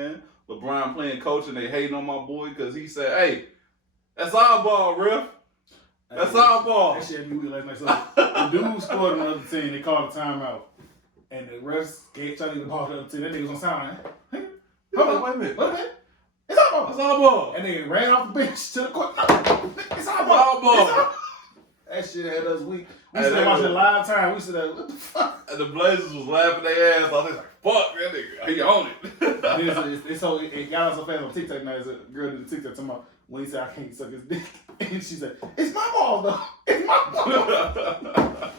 man. LeBron playing coach and they hating on my boy because he said, "Hey, that's our ball, ref. That's our ball." That shit had me weak last night. So the dude scored on another team. They called a timeout, and the refs tried to get the ball to the other team. That nigga was on sideline. Hold on, wait a minute. It's our ball. That's our ball. And they ran off the bench to the court. No, it's our ball. That shit had us weak. We used to watch it live time. We used to what the fuck? And the Blazers was laughing their ass off. They was like, "Fuck that nigga, he on it." So it got us so fast on TikTok now. There's a girl did the TikTok talking about when he said I can't suck his dick, and she said, "It's my ball though. It's my ball."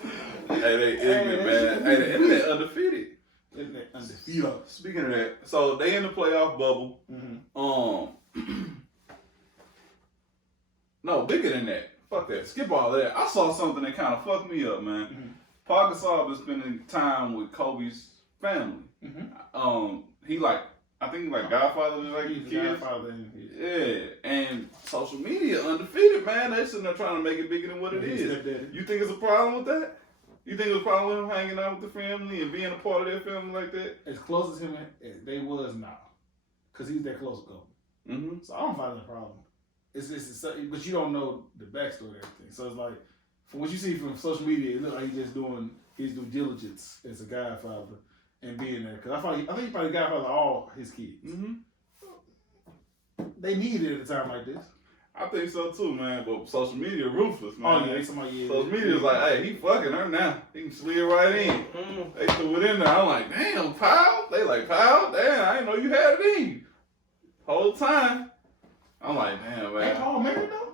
Hey, they ignorant, man. Hey, the internet undefeated. Internet undefeated. Speaking of that, so they in the playoff bubble. No, bigger than that. Fuck that. Skip all that. I saw something that kind of fucked me up, man. Pau Gasol been spending time with Kobe's family. He I think godfather to like his kids. Yeah, and social media undefeated, man. They sitting there trying to make it bigger than what it is. You think it's a problem with that? You think it's a problem with him hanging out with the family and being a part of their family like that? As close as him they was now, cause he's that close to Kobe. So I don't find it a problem. It's but you don't know the backstory and everything. So it's like, from what you see from social media, it looks like he's just doing his due diligence as a godfather and being there. Because I think he probably godfather all his kids. They need it at a time like this. I think so too, man. But social media ruthless, man. Oh yeah, social media is like, hey, he fucking her now. He can slid right in. They threw it in there. I'm like, damn, Pau. They like, Pau. Damn, I didn't know you had it in. Whole time. I'm like, damn, man. Ain't Paul married though?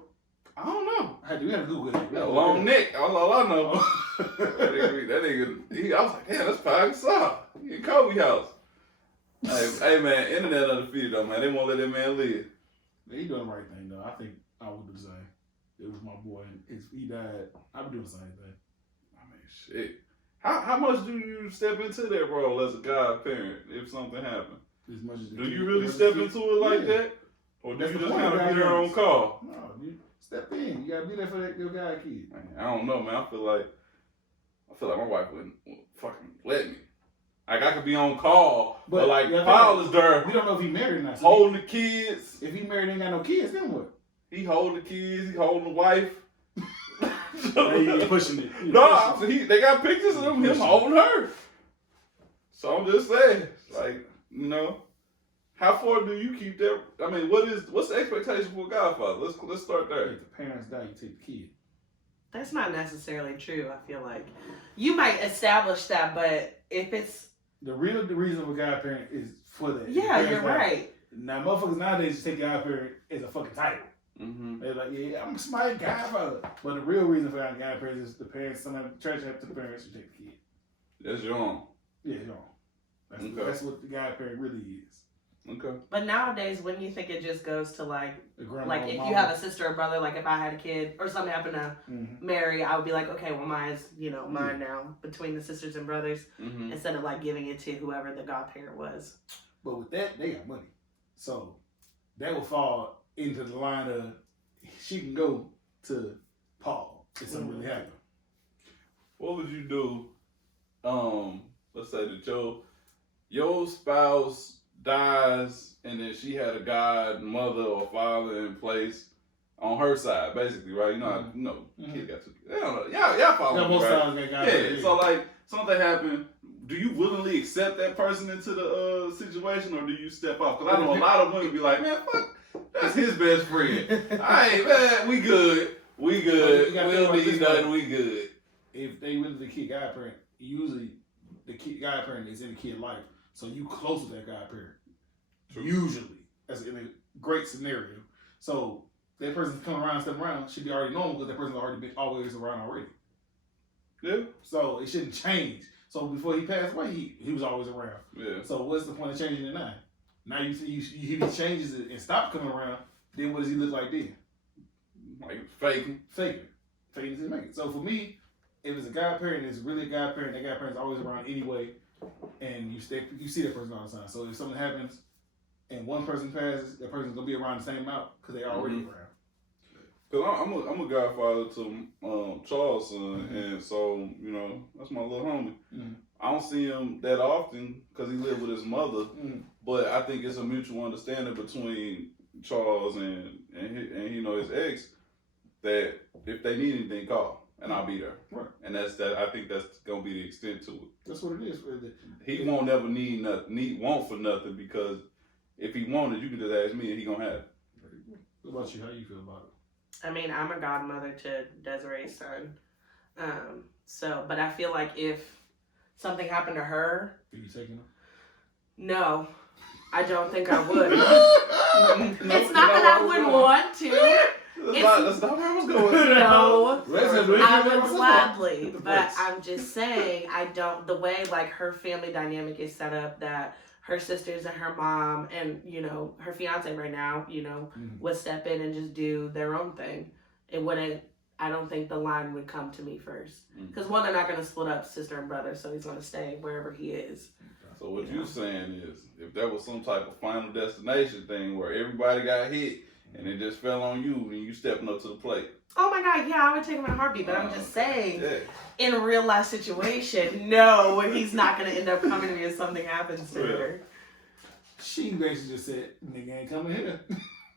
I don't know. We had to Google it. Got a long neck. That's all I know. that nigga, I was like, damn, that's Pau Gasol. He in Kobe house. hey, man, internet undefeated though, man. They won't let that man live. He doing the right thing though. I think I would do the same. It was my boy, and he died. I would do the same thing. I mean, shit. How much do you step into that role as a godparent if something happened? As much as do you really step into it like that? Or do you just kind of be there on call? No, you step in. You gotta be there for your guy kid. I don't know, man. I feel like my wife wouldn't fucking let me. Like I could be on call, but like Paul is there. We don't know if he married or not. Holding the kids. If he married and ain't got no kids, then what? He holding the kids. He holding the wife. He pushing it. They got pictures of him holding her. So I'm just saying, like, you know. How far do you keep that? I mean, what's the expectation for a godfather? Let's start there. If the parents die, you take the kid. That's not necessarily true. I feel like you might establish that, but if it's the reason of a godparent is for that. Yeah, you're right. Now, motherfuckers nowadays just take godparent as a fucking title. They're like, yeah, I'm somebody's godfather. But the real reason for having godparents is the parents. Sometimes the church have to the parents to take the kid. That's your own. Yeah, your own. That's what the godparent really is. Okay. But nowadays, wouldn't you think it just goes to like if mama. you have a sister or brother, like if I had a kid or something happened to Mary, I would be like, okay, well, mine's, mine now between the sisters and brothers instead of like giving it to whoever the godparent was. But with that, they got money. So that will fall into the line of she can go to Paul if something really happened. What would you do, let's say that your spouse dies and then she had a godmother or father in place on her side, basically, right? Kid got two kids. Y'all follow me, both right? sides got Yeah, so like something happened, do you willingly accept that person into the situation or do you step off? Because I know a lot of women be like, man, fuck, that's his best friend. Man, we good. We don't need nothing, we good. If they really the kid godparent, usually the kid godparent is in the kid's life. So you close with that godparent. True. Usually. That's in a great scenario. So that person come around, step around, should be already normal because that person's already been always around already. Yeah. So it shouldn't change. So before he passed away, he was always around. Yeah. So what's the point of changing it now? Now you see he changes it and stop coming around, then what does he look like then? Like faking. Faking it to make it. So for me, if it's a godparent, it's really a godparent, that godparent's always around anyway. And you see that person all the time. So if something happens and one person passes, that person's gonna be around the same amount because they're already around. Cause I'm a godfather to Charles' son, and so that's my little homie. I don't see him that often because he lived with his mother. But I think it's a mutual understanding between Charles and his ex that if they need anything, call and I'll be there. Right. And that's that. I think that's gonna be the extent to it. That's what it is. He won't ever want for nothing because if he wanted, you can just ask me and he gonna have it. What about you? How you feel about it? I mean, I'm a godmother to Desiree's son. But I feel like if something happened to her, Are you taking him? No, I don't think I would. It's not that I wouldn't want to. That's not where I was going. No, I would would gladly, but I'm just saying the way like her family dynamic is set up that her sisters and her mom and her fiance right now would step in and just do their own thing. It wouldn't. I don't think the line would come to me first because one, they're not going to split up sister and brother, so he's going to stay wherever he is. So what you're saying is, if there was some type of final destination thing where everybody got hit and it just fell on you and you stepping up to the plate. Oh my God, yeah, I would take him in a heartbeat, but I'm just saying, in a real life situation, no, he's not going to end up coming to me if something happens to her. She basically just said, nigga ain't coming here.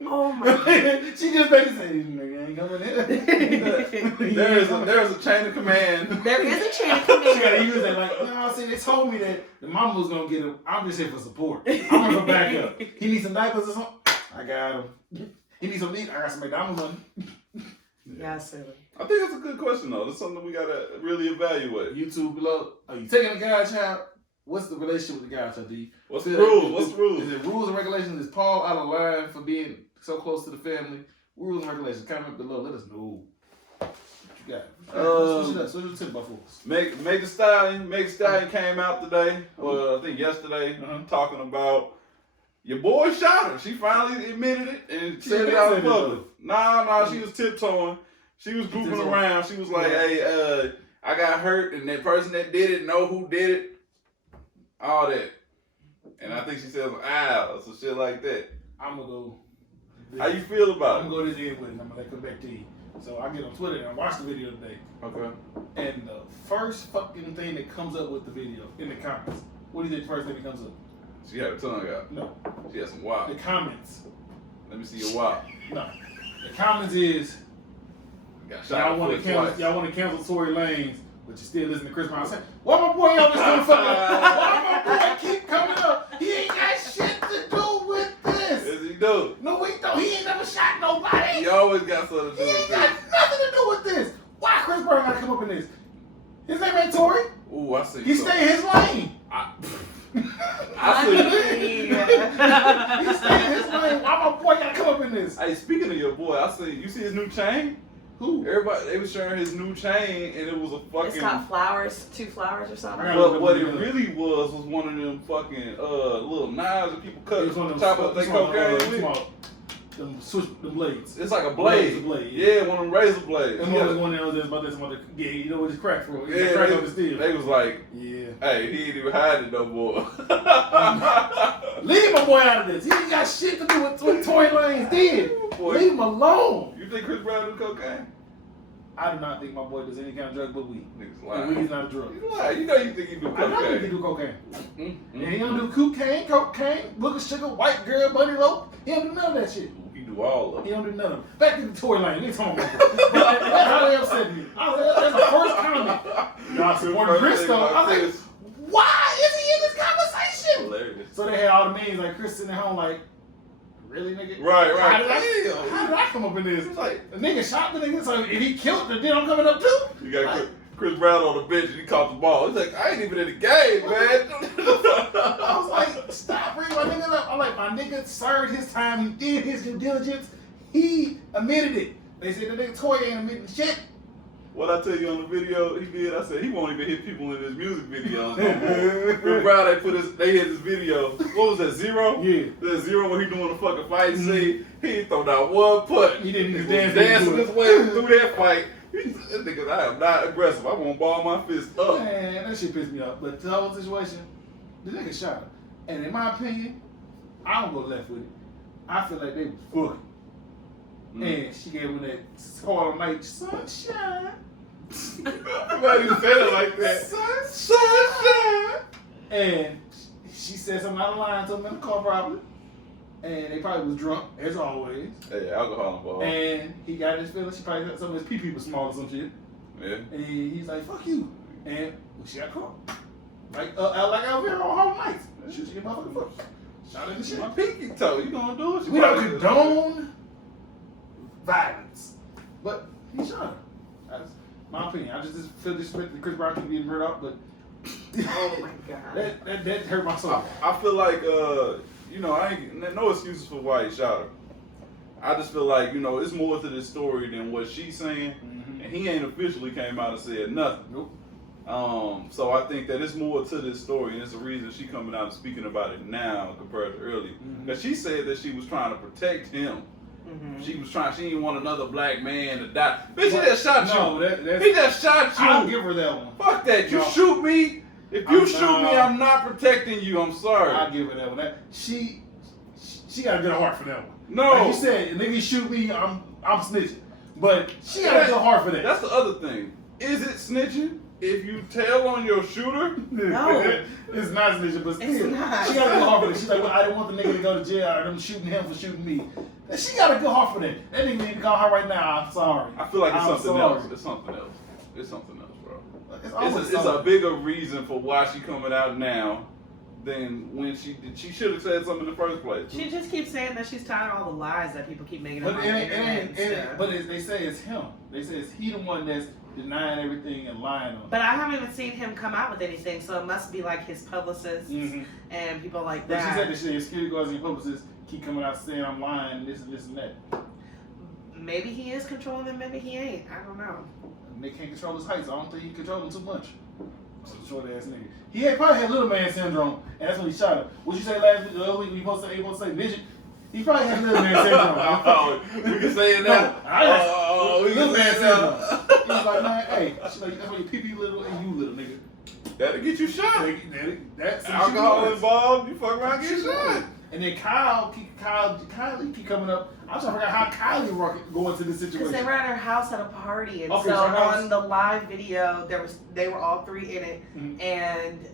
Oh my God. She just basically said, nigga ain't coming here. There is a chain of command. There is a chain of command. He was like, no, see, they told me that the mama was going to get him. I'm just here for support. I'm here for backup. He needs some diapers or something? I got him. He needs some meat? I got some McDonald's money. Yeah, silly. I think that's a good question, though. That's something we got to really evaluate. YouTube below. Are you taking a godchild? What's the relationship with the godchild? What's the rules? What's the rules? Is it rules and regulations? Is Paul out of line for being so close to the family? Rules and regulations. Comment below. Let us know. What you got? Switch it up. Switch it to the Buffaloes. Megan the Stallion came out today, or I think yesterday, talking about your boy shot her. She finally admitted it and said it out in public. Nah, she was tiptoeing. She was goofing around. She was like, hey, I got hurt and that person that did it know who did it. All that. And I think she said, ow, some shit like that. I'm going to go. How you feel about it? I'm going to go this end with it and I'm going to come back to you. So I get on Twitter and I watch the video today. Okay. And the first fucking thing that comes up with the video in the comments, what do you think the first thing that comes up? She had her tongue out. No. She had some WAP. The comments. Let me see your WAP. No. The comments is, y'all want to cancel Tory Lanez, but you still listen to Chris Brown. I said, why my boy always gonna fuck up? Why my boy keep coming up? He ain't got shit to do with this. Yes, he do. No, he don't. He ain't never shot nobody. He always got something to do He with ain't this. got nothing to do with this. Why Chris Brown gotta come up in this? His name ain't Tory. Ooh, I see. He stay in his lane. I see. He stay in his lane. Why my boy gotta come up in this? Hey, speaking of your boy, you see his new chain? Who? Everybody, they was sharing his new chain, and it was a fucking. It's got flowers, 2 flowers or something. But what it really was one of them fucking little knives that people cut, chop up their cocaine with. Them blades. It's like a blade. Yeah, one of them razor blades. And one of them about this yeah, you know what it's crack for. It's crack on the steel. They was like, yeah. Hey, he ain't even hiding it no more. Leave my boy out of this. He ain't got shit to do with what Tory Lanez did. Leave him alone. You think Chris Brown do cocaine? I do not think my boy does any kind of drug but weed. Niggas lying. And weed's not a drug. You lie. You know you think he do cocaine. I know he can do cocaine. And he don't do cocaine, booger sugar, white girl, bunny lope. He don't do none of that shit. He do all of it. He don't do none of it. Back to the Tory Lanez. We ain't talking about that. That's how they upset me. That's the first comment. Y'all said, Warren Bristow. I was like, why is he in this conversation? Hilarious. So they had all the memes like Chris sitting at home like, really, nigga? Right. How did I come up in this? It's like, the nigga shot the nigga, so if he killed the then I'm coming up too? You got Chris Brown on the bench and he caught the ball. He's like, I ain't even in the game, man. I was like, stop bringing my nigga up. I'm like, my nigga served his time. He did his due diligence. He admitted it. They said the nigga Tory ain't admitting shit. What I tell you on the video he did, I said he won't even hit people in his music videos no more. Chris Brown, they hit his video. What was that, 0? Yeah. That 0 when he doing the fucking fight scene. He ain't throw out one punch. He didn't even dancing his way through that fight. That nigga, I am not aggressive. I won't ball my fist up. Man, that shit pissed me off. But the whole situation, the nigga shot her. And in my opinion, I don't go left with it. I feel like they was fucking. And she gave him that Harlem Night sunshine. Somebody said it like that. Sunshine. And she said something out of line to him in the car probably. And they probably was drunk, as always. Hey, alcohol involved. And he got his feelings. She probably thought some of his pee-pee was small or some shit. Yeah. And he's like, fuck you. And she got caught. Like out here on Home Nights. She get motherfucking foot. Shot in the shit. My pinky toe. You gonna do it? We don't condone violence. But he shot her. That's my opinion. I just feel disrespected that Chris Brown keep being murdered out, but Oh my god. that hurt my soul. I feel like I ain't no excuses for why he shot her. I just feel like, it's more to this story than what she's saying. Mm-hmm. And he ain't officially came out and said nothing. Nope. So I think that it's more to this story, and it's the reason she coming out and speaking about it now compared to earlier. Because she said that she was trying to protect him. Mm-hmm. She didn't want another black man to die. Bitch, he just shot you. He just shot you. I don't give her that one. Fuck that. You shoot me. If you shoot me, I'm not protecting you. I'm sorry. I'll give her that one. She got a good heart for that one. No. Like you said, nigga shoot me, I'm snitching. But she got a good heart for that. That's the other thing. Is it snitching if you tell on your shooter? No. It's not snitching, but still. It's not. She got a good heart for that. She's like, well, I didn't want the nigga to go to jail or them shooting him for shooting me. She got a good heart for that. That nigga need to call her right now. I'm sorry. I feel like it's something sorry. else. It's something else. It's something else, bro. It's a bigger reason for why she coming out now than when she should have said something in the first place. She just keeps saying that she's tired of all the lies that people keep making. But they say it's him. They say it's he the one that's denying everything and lying on. But I haven't even seen him come out with anything, so it must be like his publicists and people like that. But she said that shit. His security guards and publicists keep coming out saying I'm lying, this and that. Maybe he is controlling them, maybe he ain't. I don't know. And they can't control his heights. I don't think he controls them too much. Short ass nigga. He probably had little man syndrome, and that's when he shot her. What you say last week? The other week we supposed to say midget. He probably had little man syndrome. We can say it now. Little man syndrome. He's like, man, hey, she's like, that's why you pee little and you little nigga. That'll get you shot. That's alcohol involved. You fuck around, get shot. And then Kylie keep coming up. I'm trying to figure out how Kylie go into this situation. Because they were at her house at a party, and so on the live video, they were all three in it, and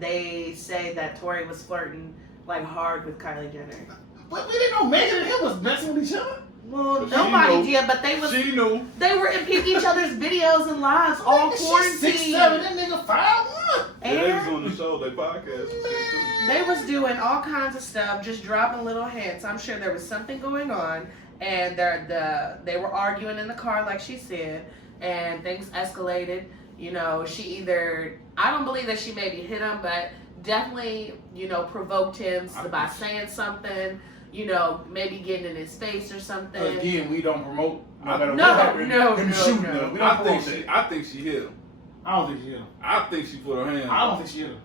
they say that Tory was flirting like hard with Kylie Jenner. But we didn't know Megan and him was messing with each other. Well, nobody did, but she knew. They were in each other's videos and lives all quarantined. 6'7", that nigga 5'1". And they was on the show, they podcast. They was doing all kinds of stuff, just dropping little hints. I'm sure there was something going on, and they were arguing in the car, like she said, and things escalated. I don't believe that she maybe hit him, but definitely, provoked him by saying something. Maybe getting in his face or something. Again, we don't promote. No. We don't I think she hit him. I don't think she hit him. I think she put her hands. I don't think she hit him.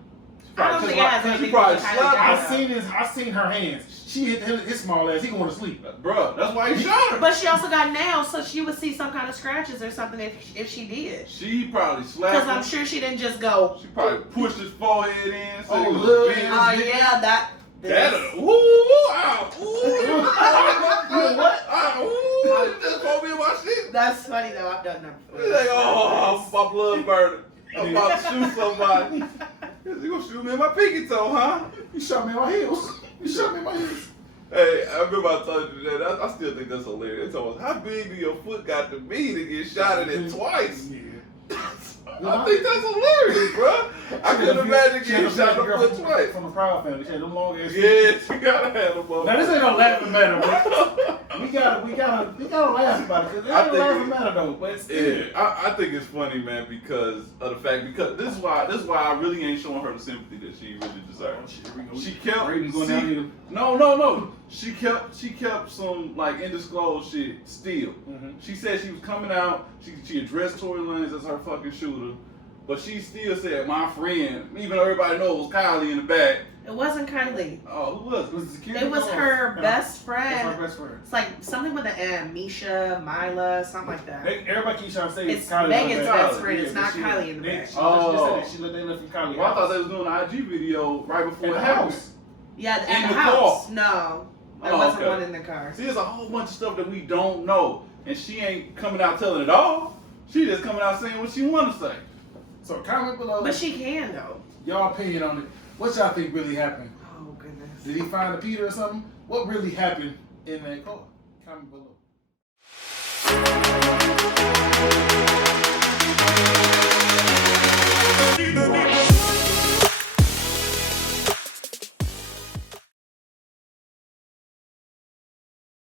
I don't think it has anything to do with I seen her hands. She hit his small ass. He going to sleep. Bruh, that's why he shot her. But she also got nails, so she would see some kind of scratches or something if she did. She probably slapped him. Because I'm sure she didn't just go. She probably pushed his forehead in. So Yeah, that. Ooh, ow, ooh, what? Ooh, you just told me about shit. That's funny though. I've done that before. He's like, oh, my blood burning. I'm about to shoot somebody. You gonna shoot me in my pinky toe, huh? You shot me in my heels. Hey, I remember I told you that. I still think that's hilarious. They told us, how big do your foot got to be to get shot in it twice? Yeah. I think that's hilarious, bro. I couldn't imagine getting shot in the foot twice. From the Proud family, she had them long ass. Yeah, she gotta have them. Now this ain't no laughing matter, bro. We gotta laugh about it because it ain't no laughing matter though. But still. Yeah, I think it's funny, man, because of the fact this is why I really ain't showing her the sympathy that she really deserves. She kept No. She kept some like undisclosed shit still. She said she was coming out. She addressed Tory Lanez as her fucking shooter, but she still said my friend, even though everybody knows it was Kylie in the back. It wasn't Kylie. Oh, who was it? Was the security? It was her best friend. That's her best friend. It's like something with an M, Misha, Mila, something like that. Everybody keeps trying to say it's Kylie. Megan's best friend. It's not Kylie in the back. They left from Kylie. Well, I thought they was doing an IG video right before it happened. Yeah, in the the house. car. No, there wasn't one in the car. See, there's a whole bunch of stuff that we don't know, and she ain't coming out telling it all. She just coming out saying what she want to say. So comment below. But she can though. Y'all opinion on it. What y'all think really happened? Oh goodness. Did he find a Peter or something? What really happened in that car? Comment below.